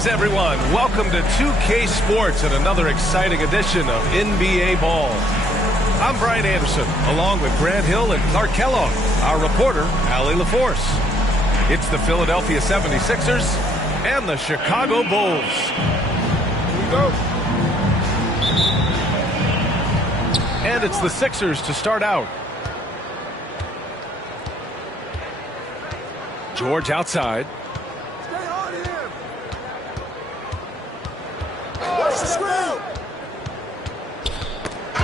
Greetings, everyone. Welcome to 2K Sports and another exciting edition of NBA Ball. I'm Brian Anderson, along with Grant Hill and Clark Kellogg, our reporter, Allie LaForce. It's the Philadelphia 76ers and the Chicago Bulls. Here we go. And it's the Sixers to start out. George outside.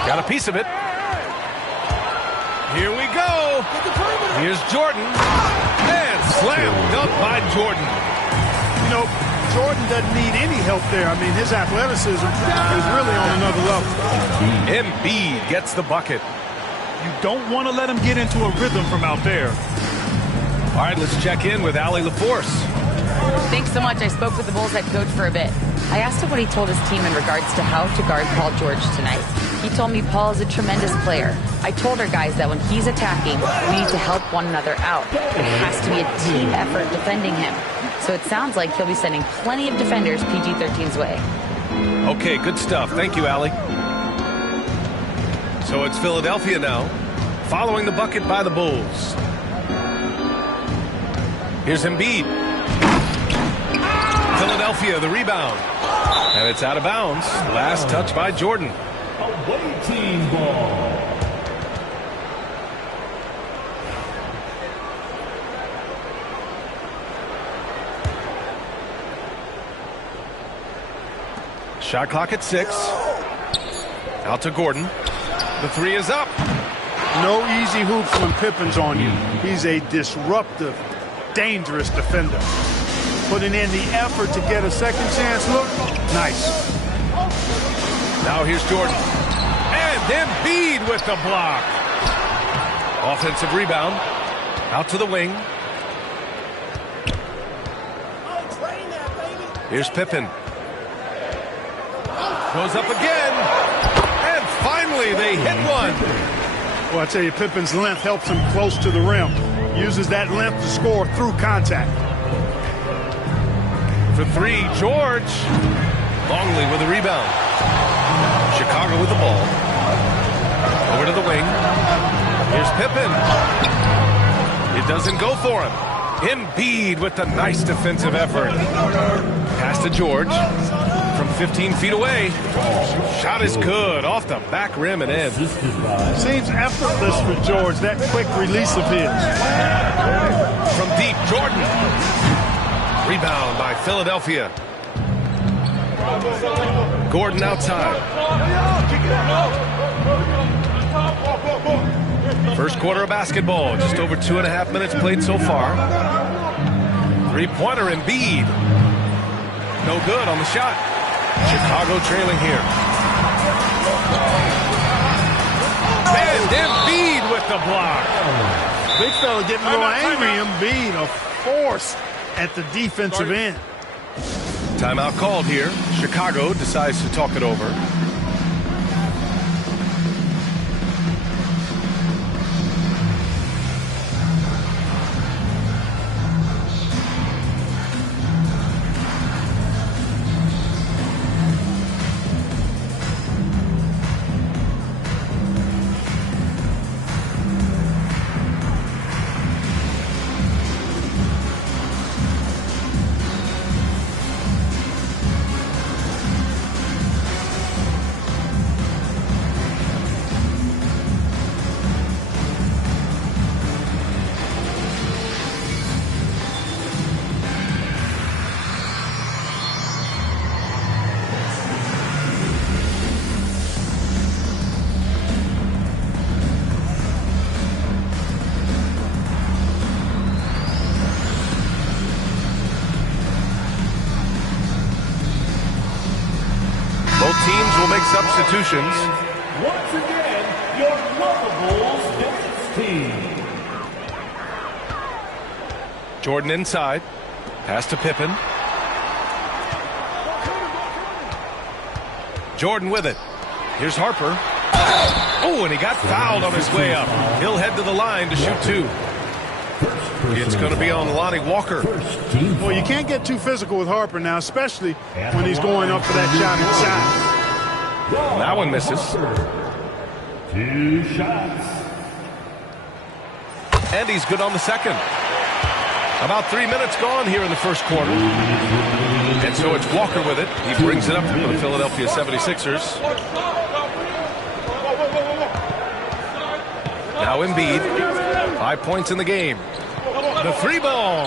Got a piece of it. Here we go. Here's Jordan. And slam dunk by Jordan. You know, Jordan doesn't need any help there. I mean, his athleticism is really on another level. Embiid gets the bucket. You don't want to let him get into a rhythm from out there. All right, let's check in with Allie LaForce. Thanks so much. I spoke with the Bulls head coach for a bit. I asked him what he told his team in regards to how to guard Paul George tonight. He told me Paul is a tremendous player. I told our guys that when he's attacking, we need to help one another out. It has to be a team effort defending him. So it sounds like he'll be sending plenty of defenders PG-13's way. Okay, good stuff. Thank you, Allie. So it's Philadelphia now, following the bucket by the Bulls. Here's Embiid. Philadelphia, the rebound. And it's out of bounds. Last touch by Jordan. Away team ball. Shot clock at 6. Out to Gordon. The three is up. No easy hoops when Pippen's on you. He's a disruptive, dangerous defender. Putting in the effort to get a second chance look. Nice. Now here's Jordan. And Embiid with the block. Offensive rebound. Out to the wing. Here's Pippen. Goes up again. And finally they hit one. Well, I tell you, Pippen's length helps him close to the rim. Uses that length to score through contact. For three, George. Longley with a rebound. Chicago with the ball. Over to the wing. Here's Pippen. It doesn't go for him. Embiid with the nice defensive effort. Pass to George from 15 feet away. Shot is good off the back rim and in. Seems effortless for George, that quick release of his. From deep, Jordan. Rebound by Philadelphia. Gordon outside. First quarter of basketball. Just over 2.5 minutes played so far. Three-pointer Embiid. No good on the shot. Chicago trailing here. And Embiid with the block. Big fella getting a little angry. Embiid, a force at the defensive end. Timeout called here. Chicago decides to talk it over. Both teams will make substitutions. Once again, your lovable Spirits team. Jordan inside. Pass to Pippen. Jordan with it. Here's Harper. Oh, and he got fouled on his way up. He'll head to the line to shoot two. It's going to be on Lonnie Walker. Well, you can't get too physical with Harper now, especially when he's going up for that shot inside. That one misses. 2 shots. And he's good on the second. About 3 minutes gone here in the first quarter. And so it's Walker with it. He brings it up for the Philadelphia 76ers. Now Embiid. 5 points in the game. The 3-ball.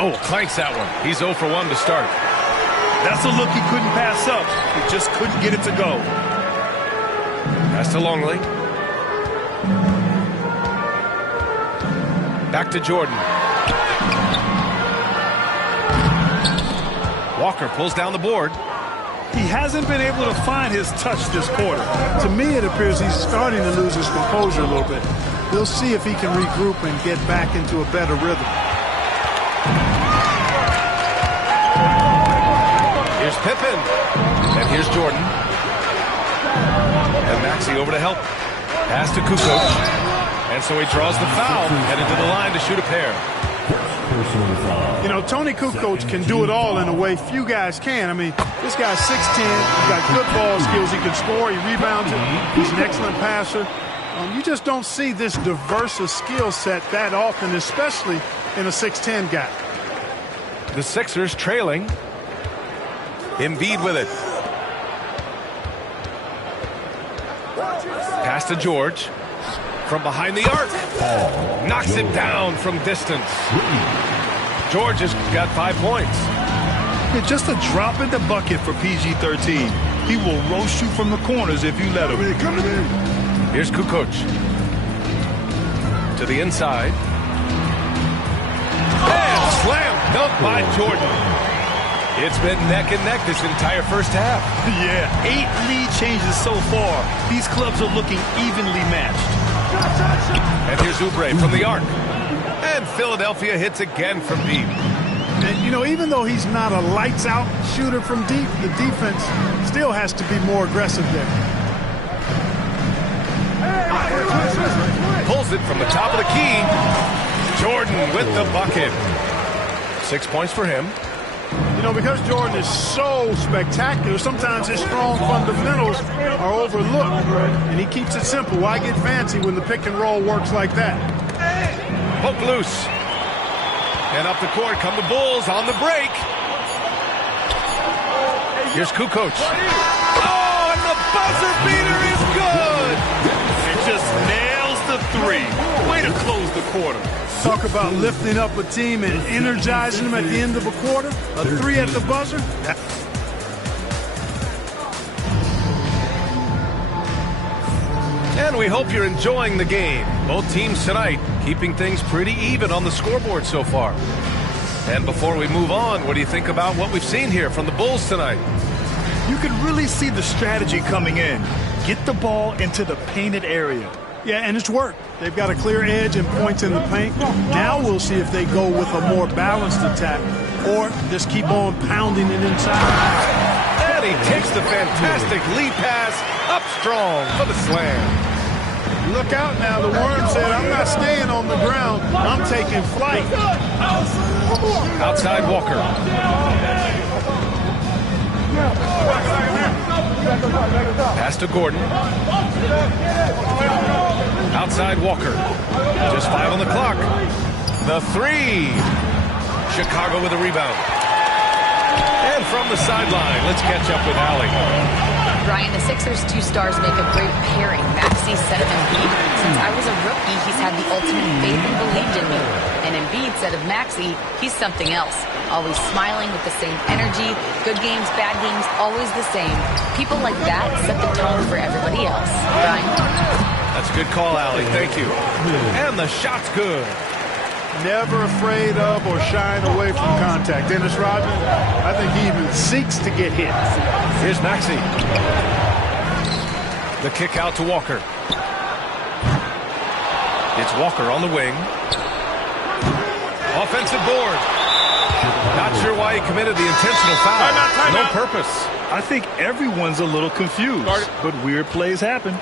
Oh, clanks that one. He's 0 for 1 to start. That's a look he couldn't pass up. He just couldn't get it to go. Pass to Longley. Back to Jordan. Walker pulls down the board. He hasn't been able to find his touch this quarter. To me, it appears he's starting to lose his composure a little bit. We'll see if he can regroup and get back into a better rhythm. Here's Pippen. And here's Jordan. And Maxey over to help. Pass to Kukoc. And so he draws the foul. Headed to the line to shoot a pair. You know, Tony Kukoc can do it all in a way few guys can. I mean, this guy's 6'10", he's got good ball skills, he can score, he rebounds it, he's an excellent passer. You just don't see this diverse a skill set that often, especially in a 6'10" guy. The Sixers trailing. Embiid with it. Pass to George. From behind the arc. Knocks it down from distance. George has got 5 points. It's just a drop in the bucket for PG-13. He will roast you from the corners if you let him. Here's Kukoc. To the inside. And slam dunk by Jordan. It's been neck and neck this entire first half. Yeah, 8 lead changes so far. These clubs are looking evenly matched. And here's Oubre from the arc. And Philadelphia hits again from deep. And, you know, even though he's not a lights-out shooter from deep, the defense still has to be more aggressive there. Pulls it from the top of the key. Jordan with the bucket. 6 points for him. You know, because Jordan is so spectacular, sometimes his strong fundamentals are overlooked, and he keeps it simple. Why get fancy when the pick and roll works like that? Poke loose. And up the court come the Bulls on the break. Here's Kukoc. Oh, and the buzzer beater is good. It just nails the 3. Way to close the quarter. Talk about lifting up a team and energizing them at the end of a quarter. A 3 at the buzzer. And we hope you're enjoying the game. Both teams tonight keeping things pretty even on the scoreboard so far. And before we move on, what do you think about what we've seen here from the Bulls tonight? You can really see the strategy coming in. Get the ball into the painted area. Yeah, and it's worked. They've got a clear edge and points in the paint. Now we'll see if they go with a more balanced attack or just keep on pounding it inside. And he takes the fantastic lead pass up strong for the slam. Look out now. The Worm said, I'm not staying on the ground. I'm taking flight. Outside Walker. Pass to Gordon. Outside Walker. Just 5 on the clock. The 3. Chicago with a rebound. And from the sideline, let's catch up with Allie. Brian, the Sixers' 2 stars make a great pairing. Maxey said of Embiid, since I was a rookie, he's had the ultimate faith and believed in me. And Embiid said of Maxey, he's something else. Always smiling with the same energy. Good games, bad games, always the same. People like that set the tone for everybody else. Brian? That's a good call, Allie. Thank you. And the shot's good. Never afraid of or shying away from contact. Dennis Rodman, I think he even seeks to get hit. Here's Maxey. The kick out to Walker. It's Walker on the wing. Offensive board. Not sure why he committed the intentional foul. No purpose. I think everyone's a little confused, but weird plays happen.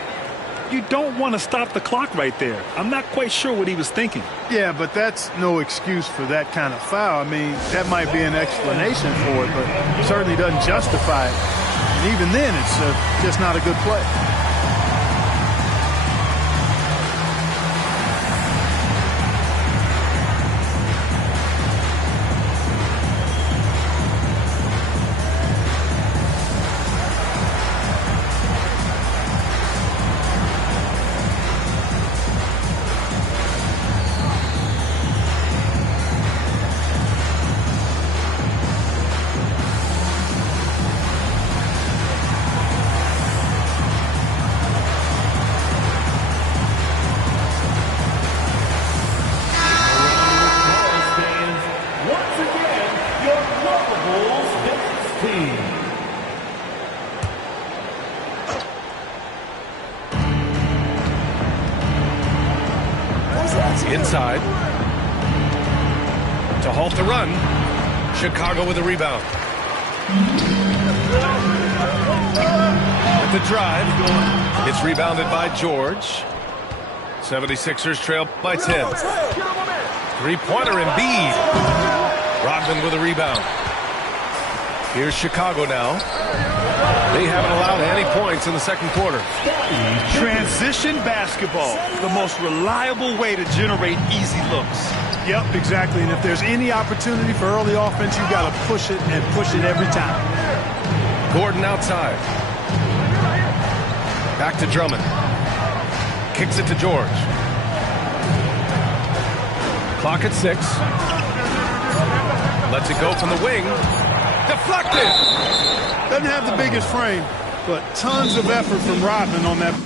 You don't want to stop the clock right there. I'm not quite sure what he was thinking. Yeah, but that's no excuse for that kind of foul. I mean, that might be an explanation for it, but it certainly doesn't justify it. And even then, it's just not a good play. Inside to halt the run. Chicago with a rebound. With the drive, it's rebounded by George. 76ers trail by 10. Three-pointer Embiid. Rodman with a rebound. Here's Chicago now. They haven't allowed any points in the second quarter. Transition basketball, the most reliable way to generate easy looks. Yep, exactly. And if there's any opportunity for early offense, you've got to push it and push it every time. Gordon outside. Back to Drummond. Kicks it to George. Clock at 6. Lets it go from the wing. Deflected! Doesn't have the biggest frame, but tons of effort from Rodman on that.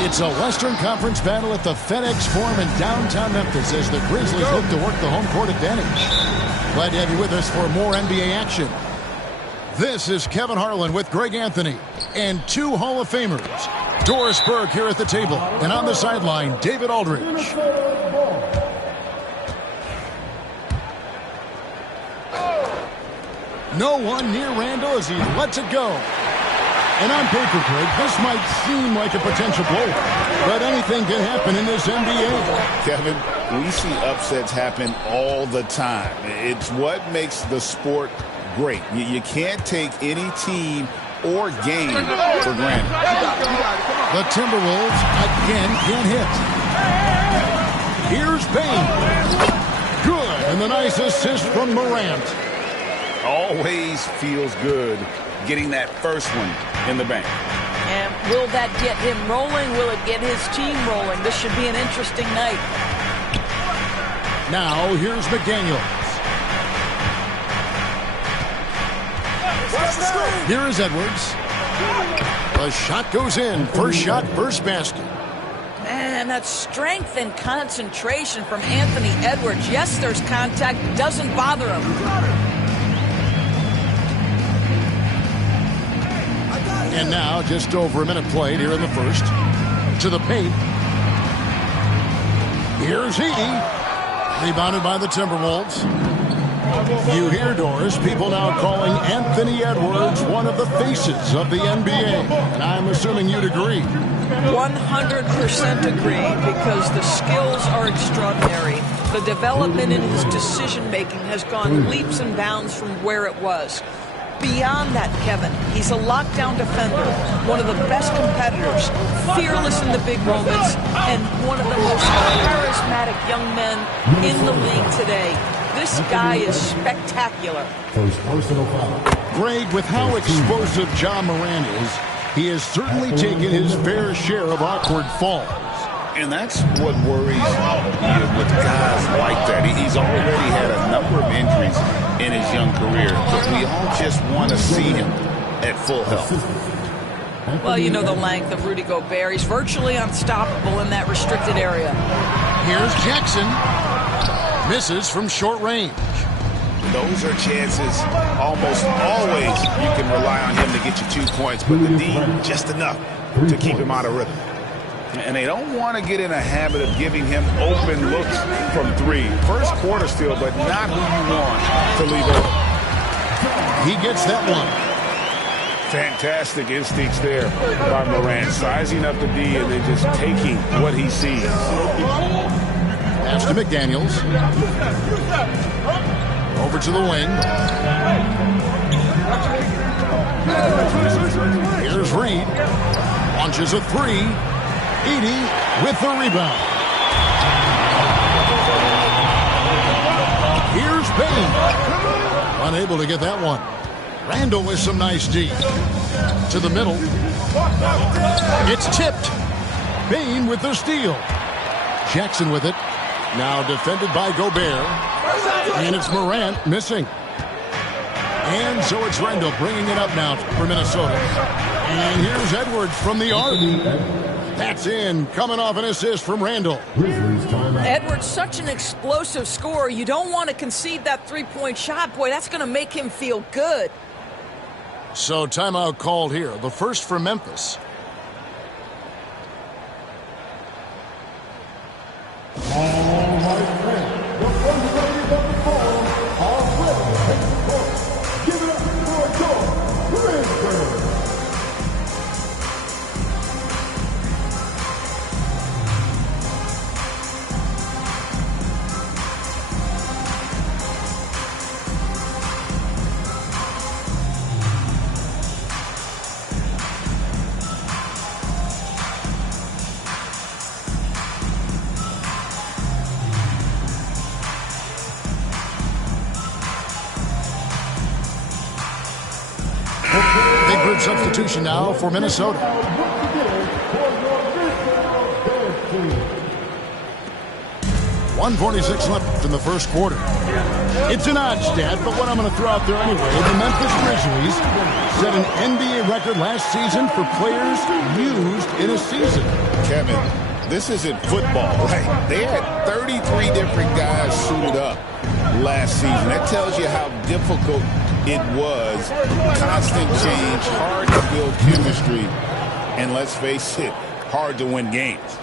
It's a Western Conference battle at the FedEx Forum in downtown Memphis as the Grizzlies look to work the home court advantage. Glad to have you with us for more NBA action. This is Kevin Harlan with Greg Anthony and two Hall of Famers. Doris Burke here at the table, and on the sideline, David Aldridge. No one near Randall as he lets it go. And on paper, Greg, this might seem like a potential blow, but anything can happen in this NBA. Kevin, we see upsets happen all the time. It's what makes the sport great. You can't take any team or game for granted. The Timberwolves again can't hit. Here's Bane. Good, and the nice assist from Morant. Always feels good getting that first one in the bank. And will that get him rolling? Will it get his team rolling? This should be an interesting night. Now here's McDaniels. Here is Edwards. The shot goes in. First shot, first basket. Man, that strength and concentration from Anthony Edwards. Yes, there's contact. Doesn't bother him. And now, just over a minute played here in the first. To the paint. Here's Heaney. Rebounded by the Timberwolves. You hear, Doris, people now calling Anthony Edwards one of the faces of the NBA. And I'm assuming you'd agree. 100% agree, because the skills are extraordinary. The development in his decision-making has gone leaps and bounds from where it was. Beyond that, Kevin, he's a lockdown defender, one of the best competitors, fearless in the big moments, and one of the most charismatic young men in the league today. This guy is spectacular. First personal foul. Greg, with how explosive Ja Morant is, he has certainly taken his fair share of awkward falls. And that's what worries you with guys like that. He's already had a number of injuries in his young career, but we all just want to see him at full health. Well, you know the length of Rudy Gobert. He's virtually unstoppable in that restricted area. Here's Jackson. Misses from short range. Those are chances almost always you can rely on him to get you 2 points, but the D just enough to keep him out of rhythm. And they don't want to get in a habit of giving him open looks from three. First quarter still, but not who you want to leave open. He gets that one. Fantastic instincts there by Morant, sizing up the D and then just taking what he sees. Pass to McDaniels. Over to the wing. Here's Reed. Launches a three. Edey with the rebound. Here's Bane. Unable to get that one. Randall with some nice D. To the middle. It's tipped. Bane with the steal. Jackson with it. Now defended by Gobert. And it's Morant missing. And so it's Randall bringing it up now for Minnesota. And here's Edwards from the arc. That's in, coming off an assist from Randall. Edwards, such an explosive scorer. You don't want to concede that three-point shot. Boy, that's going to make him feel good. So timeout called here. The first for Memphis. Substitution now for Minnesota. 1:46 left in the first quarter. It's an odd stat, but what I'm going to throw out there anyway, the Memphis Grizzlies set an NBA record last season for players used in a season. Kevin, this isn't football, right? They had 33 different guys suited up last season. That tells you how difficult it was. Constant change, hard to build chemistry, and let's face it, hard to win games.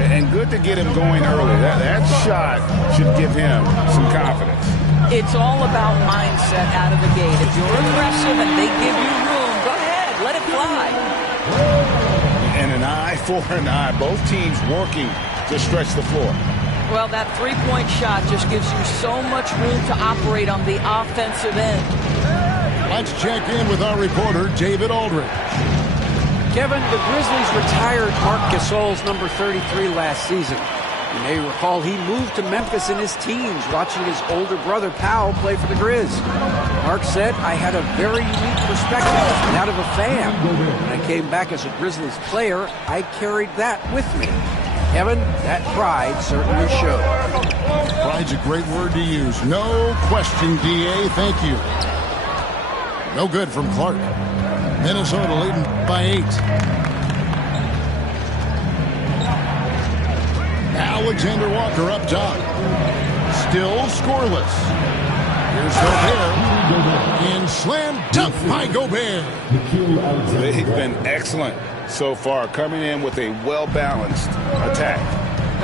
And good to get him going early. That shot should give him some confidence. It's all about mindset out of the gate. If you're aggressive and they give you room, go ahead, let it fly. And an eye for an eye. Both teams working to stretch the floor. Well, that three-point shot just gives you so much room to operate on the offensive end. Let's check in with our reporter, David Aldridge. Kevin, the Grizzlies retired Marc Gasol's number 33 last season. You may recall he moved to Memphis in his teens, watching his older brother Powell play for the Grizz. Mark said, I had a very unique perspective as that of a fan. When I came back as a Grizzlies player, I carried that with me. Kevin, that pride certainly showed. Pride's a great word to use. No question, D.A. Thank you. No good from Clark. Minnesota leading by 8. Alexander Walker up top. Still scoreless. Here's Gobert. And slam dunk by Gobert. They've been excellent so far, coming in with a well-balanced attack.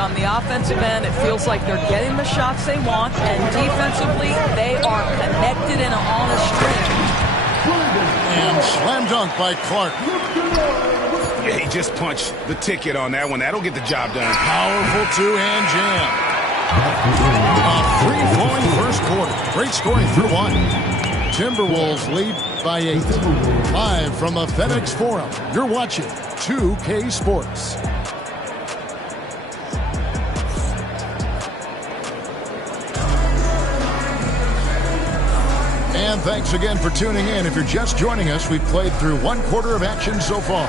On the offensive end, it feels like they're getting the shots they want, and defensively, they are connected in on a string. And slam dunk by Clark. Yeah, he just punched the ticket on that one. That'll get the job done. Powerful two-hand jam. A free-flowing first quarter. Great scoring through 1. Timberwolves lead by 8. Live from the FedEx Forum, you're watching 2K Sports. And thanks again for tuning in. If you're just joining us, we've played through 1 quarter of action so far.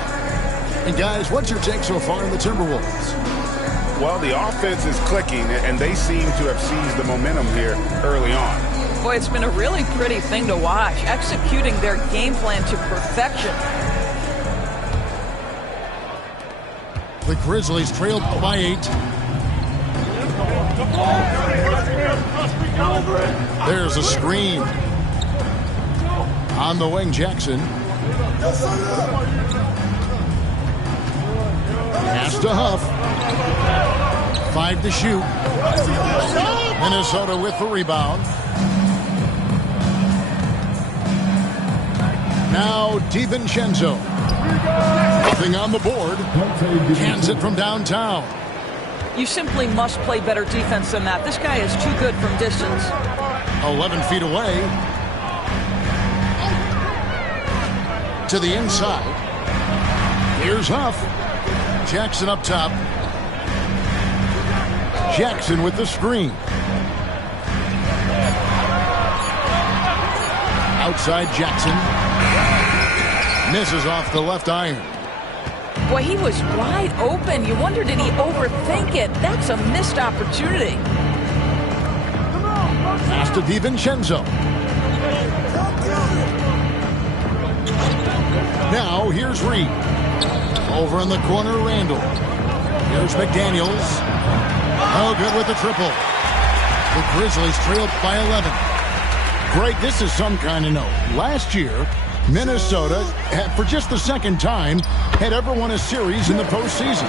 And guys, what's your take so far in the Timberwolves? Well, the offense is clicking, and they seem to have seized the momentum here early on. Boy, it's been a really pretty thing to watch, executing their game plan to perfection. The Grizzlies trailed by 8. There's a screen. On the wing, Jackson. Pass to Huff. 5 to shoot. Minnesota with the rebound. Now DiVincenzo. Nothing on the board. Hands it from downtown. You simply must play better defense than that. This guy is too good from distance. 11 feet away. To the inside. Here's Huff. Jackson up top. Jackson with the screen. Outside Jackson. Misses off the left iron. Boy, he was wide open. You wonder, did he overthink it? That's a missed opportunity. Pass to DiVincenzo. Now, here's Reed. Over in the corner, Randall. Here's McDaniels. Oh, good with the triple. The Grizzlies trailed by 11. Greg, this is some kind of note. Last year, Minnesota, for just the second time, had ever won a series in the postseason.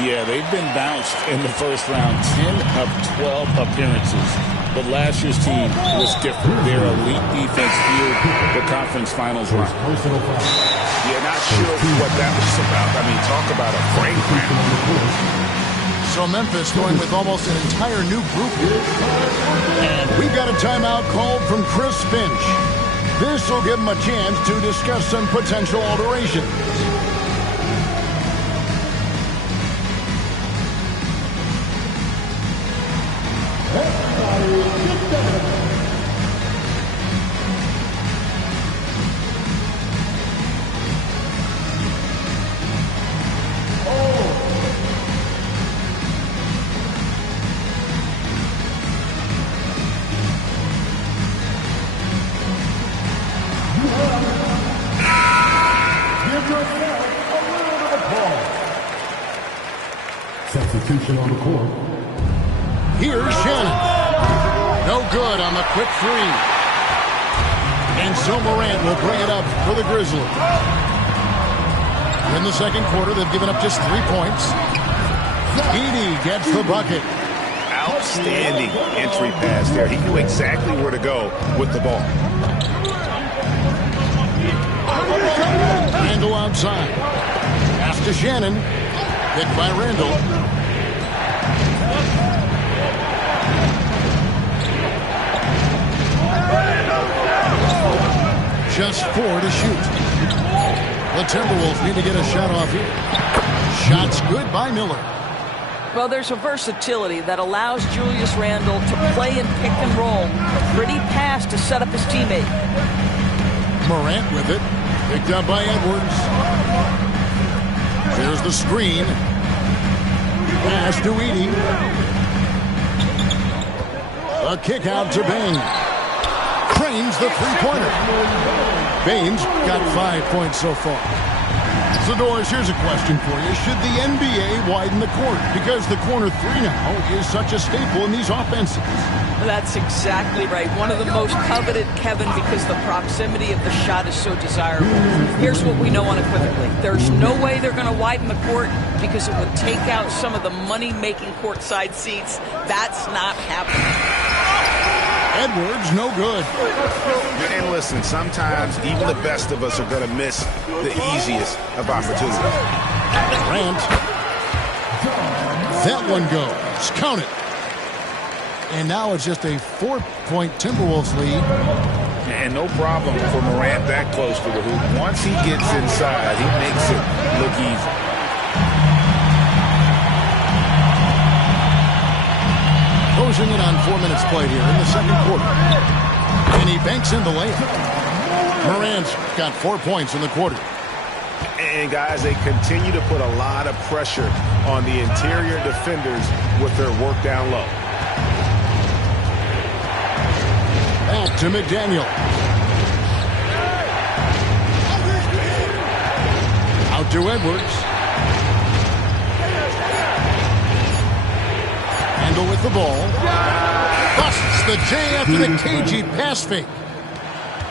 Yeah, they've been bounced in the first round, 10 of 12 appearances. But last year's team was different. Their elite defense fueled the conference finals run. Yeah, not sure what that was about. I mean, talk about a break round. So Memphis going with almost an entire new group here. And we've got a timeout called from Chris Finch. This will give him a chance to discuss some potential alterations. Substitution on the court. Here's Shannon. No good on the quick three. And so Morant will bring it up for the Grizzlies. In the second quarter, they've given up just 3 points. Edey gets the bucket. Outstanding entry pass there. He knew exactly where to go with the ball. Randall outside. Pass to Shannon. Picked by Randall. Just 4 to shoot. The Timberwolves need to get a shot off here. Shots good by Miller. Well, there's a versatility that allows Julius Randle to play in pick and roll. Pretty pass to set up his teammate. Morant with it. Picked up by Edwards. There's the screen. Pass to Edey. A kick out to Bain. Cranes the three-pointer. Bain's got 5 points so far. So, Doris, here's a question for you. Should the NBA widen the court? Because the corner three now is such a staple in these offenses. That's exactly right. One of the most coveted, Kevin, because the proximity of the shot is so desirable. Here's what we know unequivocally. There's no way they're going to widen the court because it would take out some of the money-making courtside seats. That's not happening. Edwards, no good. And listen, sometimes even the best of us are going to miss the easiest of opportunities. Grant. That one goes. Count it. And now it's just a 4-point Timberwolves lead. And no problem for Morant that close to the hoop. Once he gets inside, he makes it look easy. Closing in on 4 minutes played here in the second quarter. And he banks in the layup. Morant's got 4 points in the quarter. And, guys, they continue to put a lot of pressure on the interior defenders with their work down low. Back to McDaniel. Out to Edwards. Randall with the ball. Busts the J after the cagey pass fake.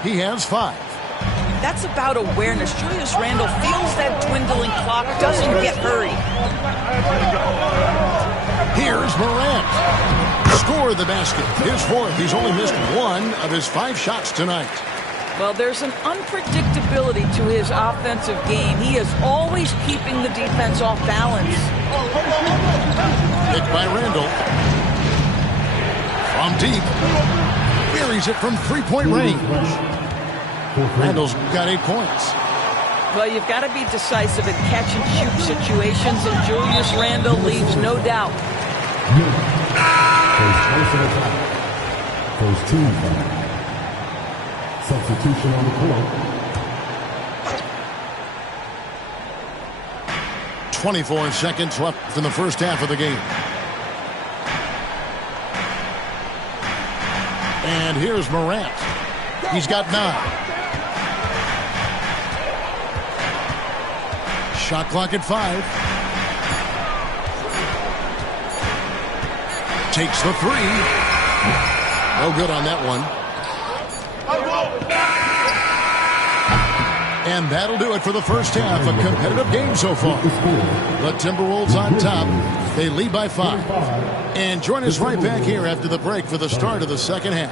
He has 5. That's about awareness. Julius Randle feels that dwindling clock, doesn't get hurried. Here's Morant. Score the basket. His 4th. He's only missed 1 of his 5 shots tonight. Well, there's an unpredictability to his offensive game. He is always keeping the defense off balance. Picked by Randall. From deep. Buries it from 3-point range. Randall's got 8 points. Well, you've got to be decisive in catch-and-shoot situations, and Julius Randle leaves no doubt. First team foul. Substitution on the court. 24 seconds left in the first half of the game. And here's Morant. He's got 9. Shot clock at 5. Takes the 3. No good on that one. And that'll do it for the first half. A competitive game so far. The Timberwolves on top. They lead by 5. And join us right back here after the break for the start of the second half.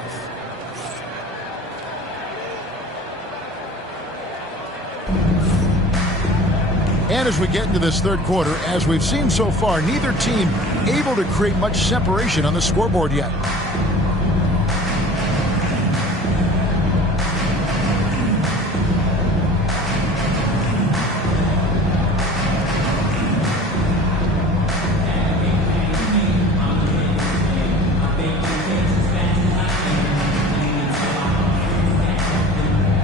And as we get into this third quarter, as we've seen so far, neither team able to create much separation on the scoreboard yet.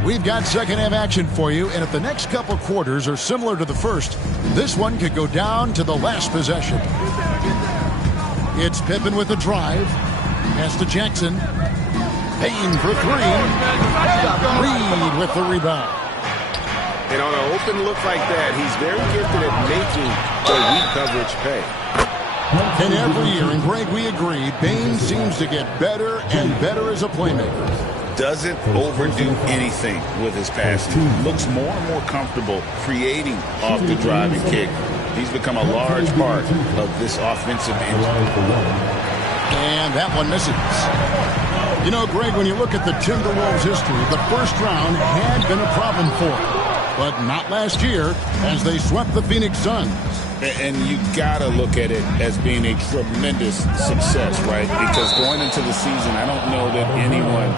We've got second half action for you, and if the next couple quarters are similar to the first, this one could go down to the last possession. It's Pippen with the drive. Pass to Jackson. Payne for 3. Reed with the rebound. And on an open look like that, he's very gifted at making the weak coverage pay. And every year, and Greg, we agree, Bain seems to get better and better as a playmaker. Doesn't overdo anything with his passing. Looks more and more comfortable creating off the driving kick. He's become a large part of this offensive engine. And that one misses. You know, Greg, when you look at the Timberwolves' history, the first round had been a problem for them, but not last year as they swept the Phoenix Suns. And you got to look at it as being a tremendous success, right? Because going into the season, I don't know that anyone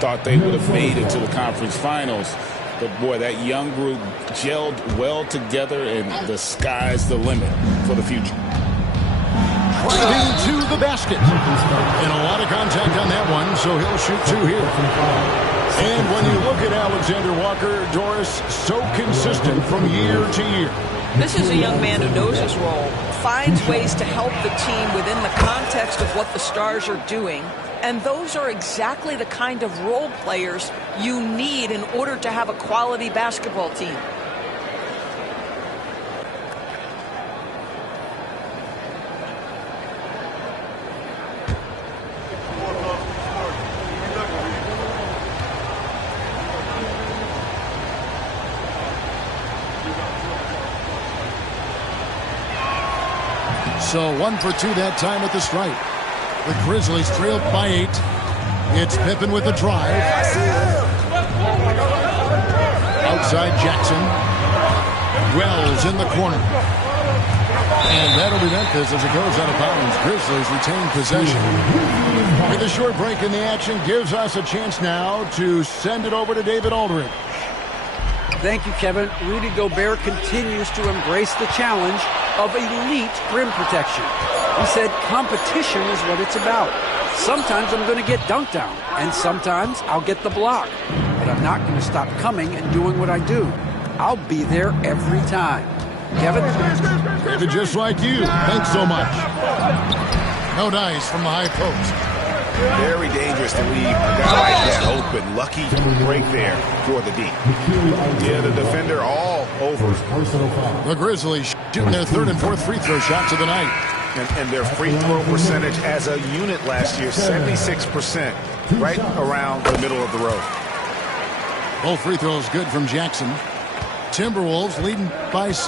thought they would have made it to the conference finals. But, boy, that young group gelled well together, and the sky's the limit for the future. Driving to the basket. And a lot of contact on that one, so he'll shoot two here. And when you look at Alexander Walker, Doris, so consistent from year to year. This is a young man who knows his role, finds ways to help the team within the context of what the Stars are doing, and those are exactly the kind of role players you need in order to have a quality basketball team. So 1 for 2 that time at the stripe. The Grizzlies trailed by 8. It's Pippen with the drive. Outside Jackson. Wells in the corner. And that'll be Memphis as it goes out of bounds. Grizzlies retain possession. With a short break in the action gives us a chance now to send it over to David Aldridge. Thank you, Kevin. Rudy Gobert continues to embrace the challenge of elite rim protection. He said competition is what it's about. Sometimes I'm going to get dunked on, and sometimes I'll get the block. But I'm not going to stop coming and doing what I do. I'll be there every time. Kevin? David, just like you. Thanks so much. No dice from the high post. Very dangerous to leave a guy like that open. Lucky break there for the D. Yeah, the defender all over. The Grizzlies shooting their third and fourth free throw shots of the night. And their free throw percentage as a unit last year, 76%, right around the middle of the road. Both free throws good from Jackson. Timberwolves leading by 6.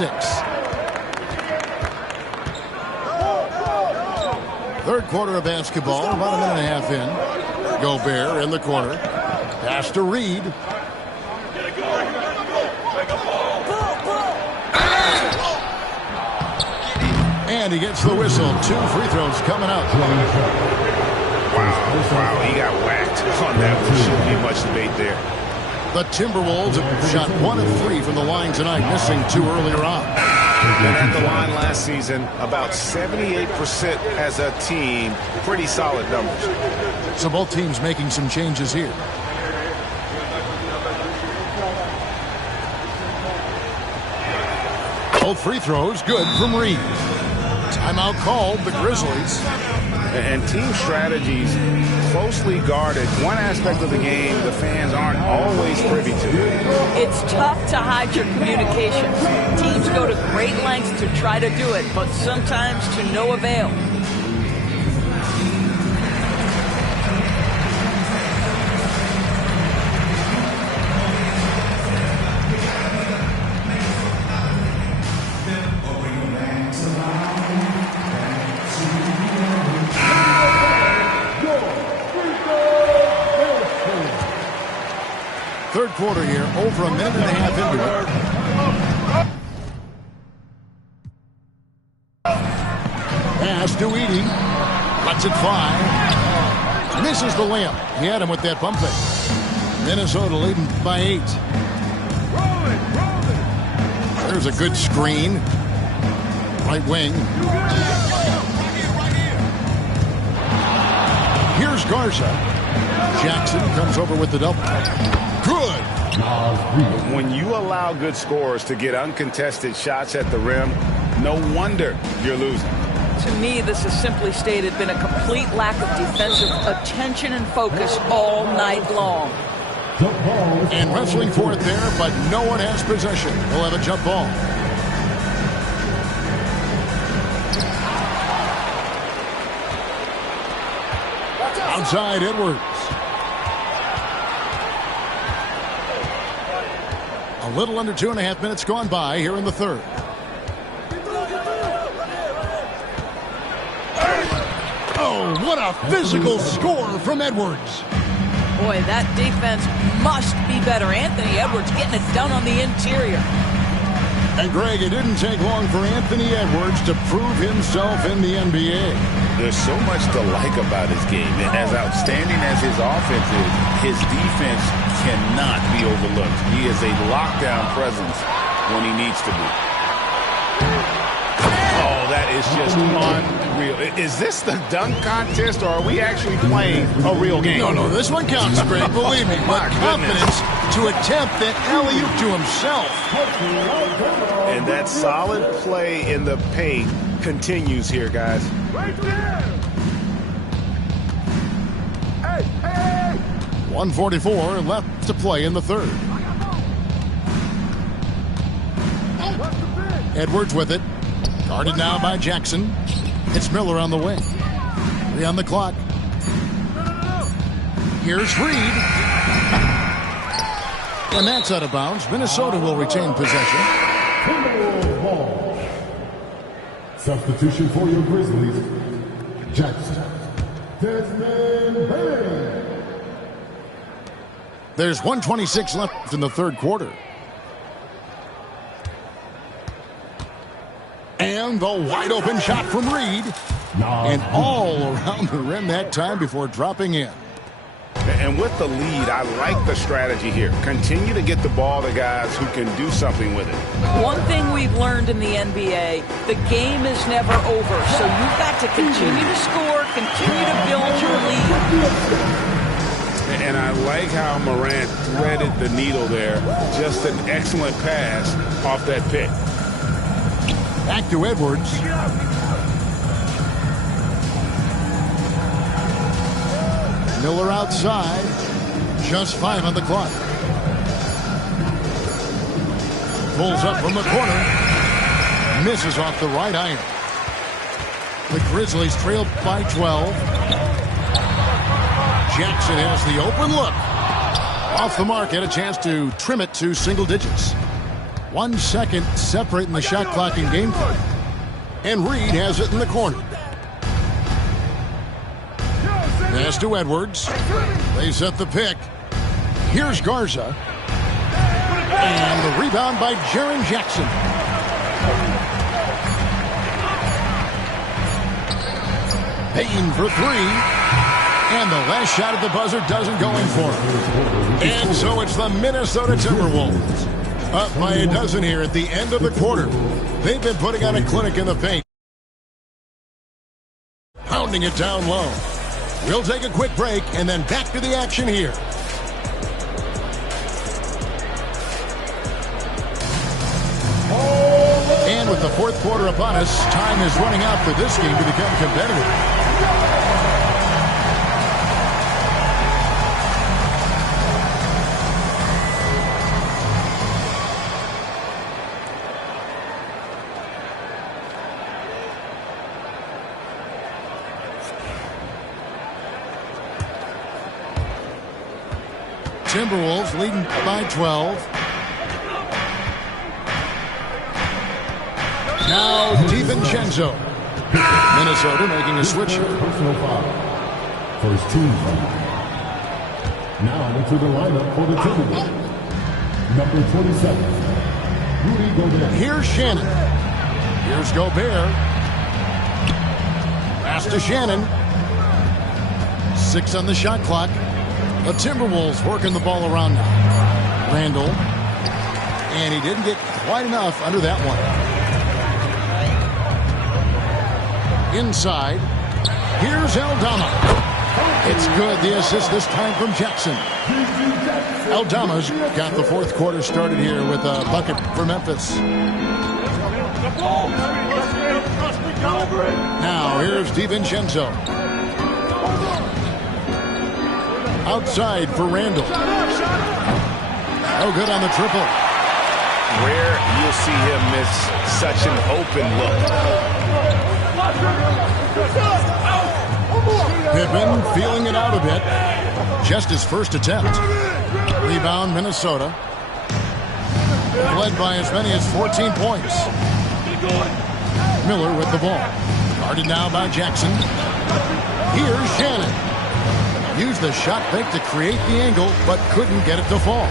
Third quarter of basketball, about a minute and a half in. Gobert in the corner. Pass to Reed. And he gets the whistle. 2 free throws coming up. Wow, he got whacked on that one. Shouldn't be much debate there. The Timberwolves have shot 1 of 3 from the line tonight, missing 2 earlier on. And at the line last season, about 78% as a team. Pretty solid numbers. So both teams making some changes here. Both free throws good from Reed. Timeout called, the Grizzlies. And team strategies closely guarded. One aspect of the game the fans aren't always privy to. It's tough to hide your communications. Teams go to great lengths to try to do it, but sometimes to no avail. Third quarter here, over a minute and a half into it. Pass to Edey. Lets it fly. Misses the layup. He had him with that bump fake. Minnesota leading by 8. There's a good screen. Right wing. Here's Garza. Jackson comes over with the double. Good. When you allow good scorers to get uncontested shots at the rim, no wonder you're losing. To me, this has simply stated been a complete lack of defensive attention and focus all night long. And wrestling for it there, but no one has possession. He'll have a jump ball. Outside Edwards. A little under 2.5 minutes gone by here in the third. Oh, what a physical score from Edwards. Boy, that defense must be better. Anthony Edwards getting it done on the interior. And, Greg, it didn't take long for Anthony Edwards to prove himself in the NBA. There's so much to like about his game. And as outstanding as his offense is, his defense cannot be overlooked. He is a lockdown presence when he needs to be. Oh, that is just unreal. Is this the dunk contest, or are we actually playing a real game? No, this one counts, Greg. Believe me. My confidence to attempt that alley-oop to himself. And that solid play in the paint continues here, guys. Right there. Hey. 1:44 left to play in the third. Edwards with it. Guarded now by Jackson. It's Miller on the wing. 3 on the clock. Here's Reed. And that's out of bounds. Minnesota will retain possession. Ball. Substitution for your Grizzlies. Jackson. Desmond Bain. There's 1:26 left in the third quarter. And the wide open shot from Reed. And all around the rim that time before dropping in. And with the lead, I like the strategy here. Continue to get the ball to guys who can do something with it. One thing we've learned in the NBA, the game is never over. So you've got to continue to score, continue to build your lead. And I like how Morant threaded the needle there. Just an excellent pass off that pick. Back to Edwards. Miller outside. Just 5 on the clock. Pulls up from the corner. Misses off the right iron. The Grizzlies trail by 12. Jackson has the open look. Off the mark, had a chance to trim it to single digits. 1 second separating the shot clock and game clock. And Reed has it in the corner. Pass to Edwards. They set the pick. Here's Garza. And the rebound by Jaren Jackson. Payton for 3. And the last shot at the buzzer doesn't go in for him. And so it's the Minnesota Timberwolves. Up by a dozen here at the end of the quarter. They've been putting on a clinic in the paint. Pounding it down low. We'll take a quick break and then back to the action here. And with the fourth quarter upon us, time is running out for this game to become competitive. Timberwolves leading by 12. Now DiVincenzo. Minnesota making a switch here. Personal foul. First team foul. Now into the lineup for the Timberwolves. Number 27, Rudy Gobert. Here's Shannon. Here's Gobert. Pass to Shannon. 6 on the shot clock. The Timberwolves working the ball around now. Randall. And he didn't get quite enough under that one. Inside. Here's Aldama. It's good. The assist this time from Jackson. Aldama's got the fourth quarter started here with a bucket for Memphis. Now here's DiVincenzo. Outside for Randall. No good on the triple. Rare you'll see him miss such an open look. Pippen feeling it out a bit. Just his first attempt. Rebound, Minnesota. Led by as many as 14 points. Miller with the ball. Guarded now by Jackson. Here's Shannon. Used the shot fake to create the angle, but couldn't get it to fall.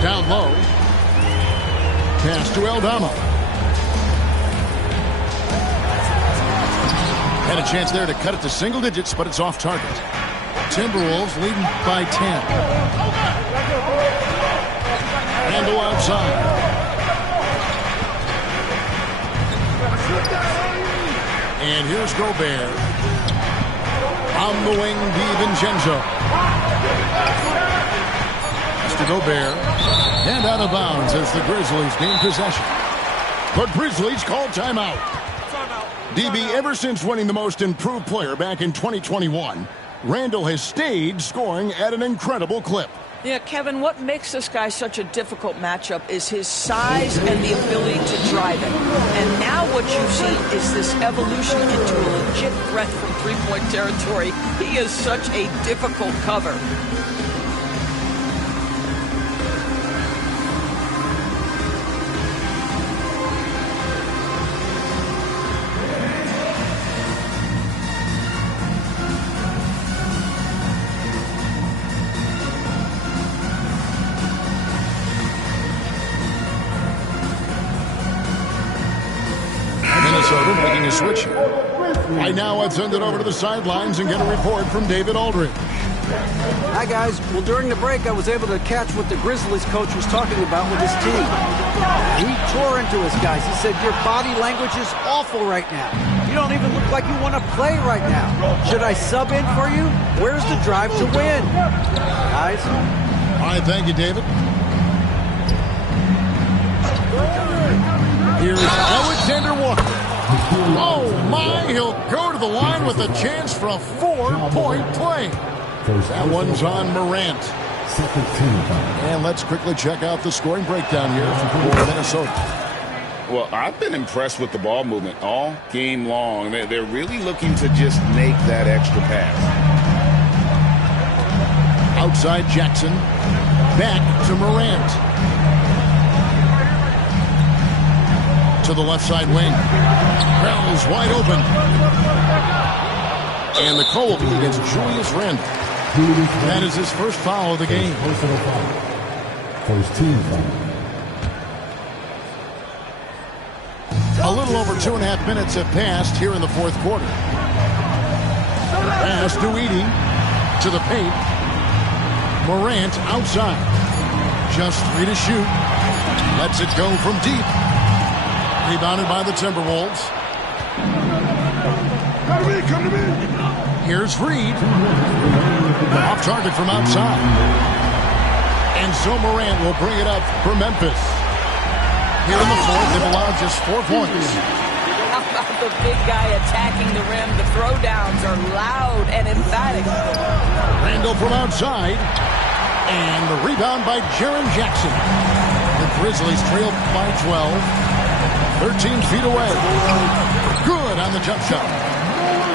Down low. Pass to Aldama. Had a chance there to cut it to single digits, but it's off target. Timberwolves leading by 10. Randall outside. And here's Gobert. On the wing, DiVincenzo. To Gobert. And out of bounds as the Grizzlies gain possession. But Grizzlies call timeout. DB, ever since winning the most improved player back in 2021, Randall has stayed scoring at an incredible clip. Yeah, Kevin, what makes this guy such a difficult matchup is his size and the ability to drive it. And now what you've seen is this evolution into a legit threat from three-point territory. He is such a difficult cover. Making a switch here. Right now, let's send it over to the sidelines and get a report from David Aldridge. Hi, guys. Well, during the break, I was able to catch what the Grizzlies coach was talking about with his team. He tore into his guys. He said, your body language is awful right now. You don't even look like you want to play right now. Should I sub in for you? Where's the drive to win? Guys? All right, thank you, David. Here's Alexander Walker. Oh, my, he'll go to the line with a chance for a 4-point play. That one's on Morant. And let's quickly check out the scoring breakdown here for Minnesota. Well, I've been impressed with the ball movement all game long. They're really looking to just make that extra pass. Outside Jackson. Back to Morant. To the left side wing. Bell's wide open. And the call will be against Julius Randle. That is his first foul of the game. First team foul. A little over 2.5 minutes have passed here in the fourth quarter. Pass to Edey. To the paint. Morant outside. Just 3 to shoot. Lets it go from deep. Rebounded by the Timberwolves. Come to me. Here's Reed. Off target from outside. And so Morant will bring it up for Memphis. Here in the fourth, they've allowed just 4 points. How about the big guy attacking the rim? The throwdowns are loud and emphatic. Randall from outside. And the rebound by Jaren Jackson. The Grizzlies trail by 12. 13 feet away. Good on the jump shot.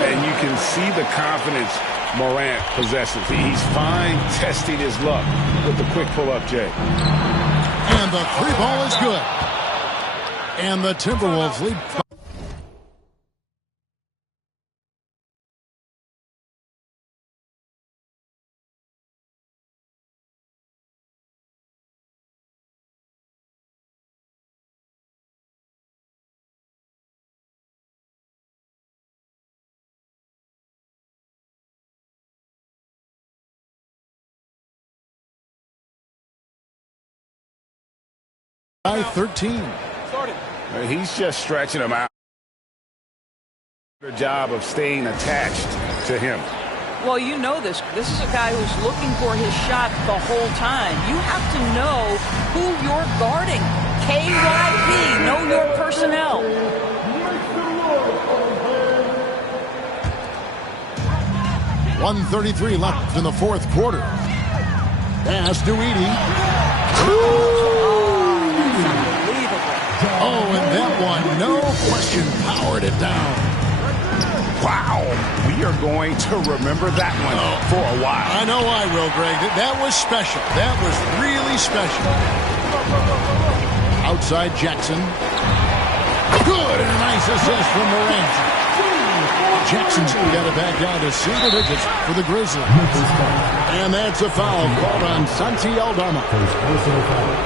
And you can see the confidence Morant possesses. He's fine testing his luck with the quick pull-up, Jay. And the 3-ball is good. And the Timberwolves lead. By 13. He's just stretching him out. Good job of staying attached to him. Well, you know this. This is a guy who's looking for his shot the whole time. You have to know who you're guarding. KYP, know your personnel. .133 left in the fourth quarter. Pass to Edey. Oh, and that one, no question, powered it down. Wow, we are going to remember that one for a while. I know I will, Greg. That was special. That was really special. Outside Jackson. Good, and a nice assist from Morant. Jackson's got it back down to single digits for the Grizzlies. And that's a foul called on Santi Aldama.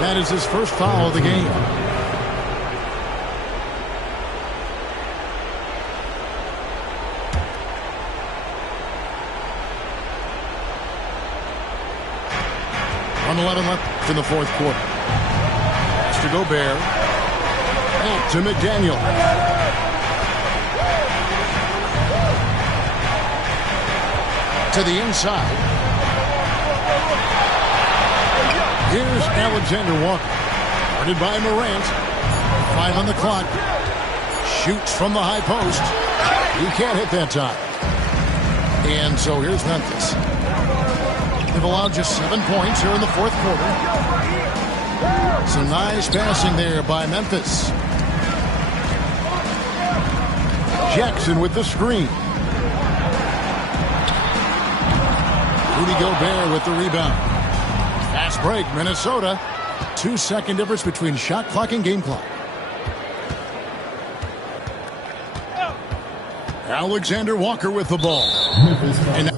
That is his first foul of the game. .11 left in the fourth quarter. Pass to Gobert. Back to McDaniel. To the inside. Here's Alexander Walker. Guarded by Morant. 5 on the clock. Shoots from the high post. He can't hit that time. And so here's Memphis. They've allowed just 7 points here in the fourth quarter. Some nice passing there by Memphis. Jackson with the screen. Rudy Gobert with the rebound. Fast break, Minnesota. 2-second difference between shot clock and game clock. Alexander Walker with the ball. And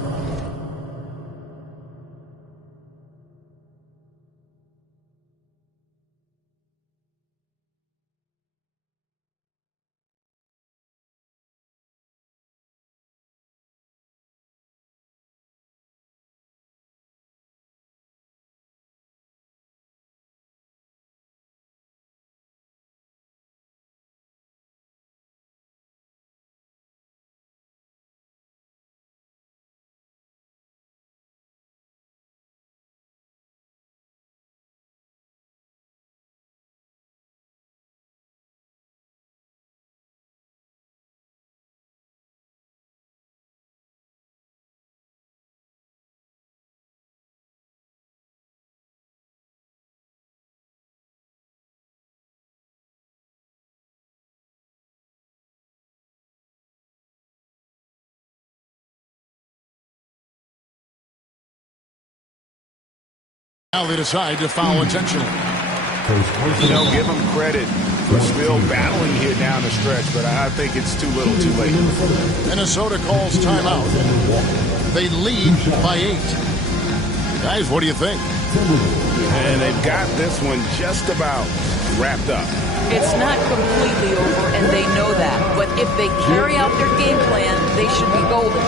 now they decide to foul intentionally. You know, give them credit for still battling here down the stretch, but I think it's too little too late. Minnesota calls timeout. They lead by 8. Guys, what do you think? And they've got this one just about wrapped up. It's not completely over, and they know that. But if they carry out their game plan, they should be golden.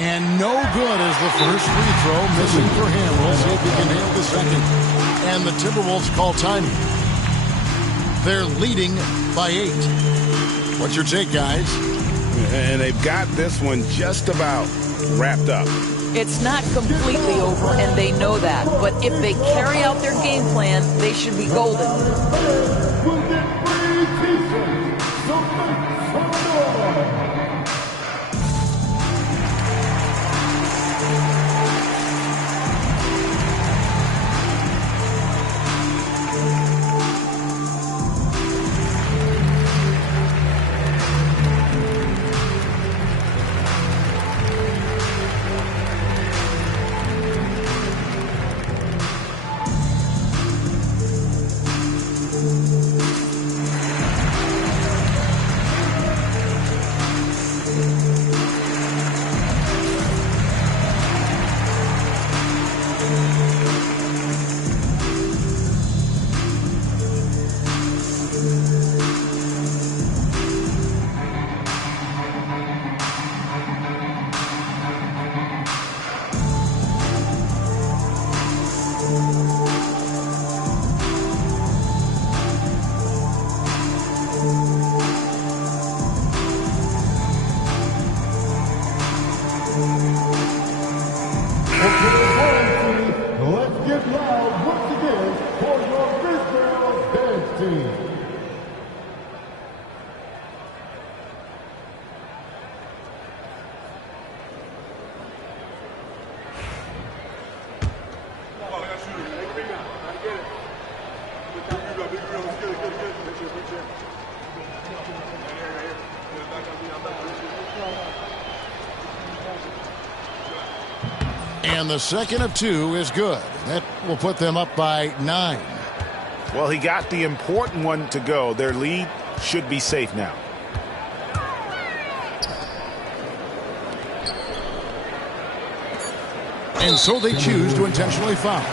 And no good as the first free throw missing for him. We'll see if he can nail the second. And the Timberwolves call timing. They're leading by 8. What's your take, guys? And they've got this one just about wrapped up. It's not completely over, and they know that. But if they carry out their game plan, they should be golden. will get free t-shirts. So make some noise. Let's get loud once again for your Israel dance team. And the second of two is good. That will put them up by 9. Well, he got the important one to go. Their lead should be safe now. And so they choose to intentionally foul.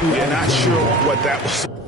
Yeah, not sure what that was.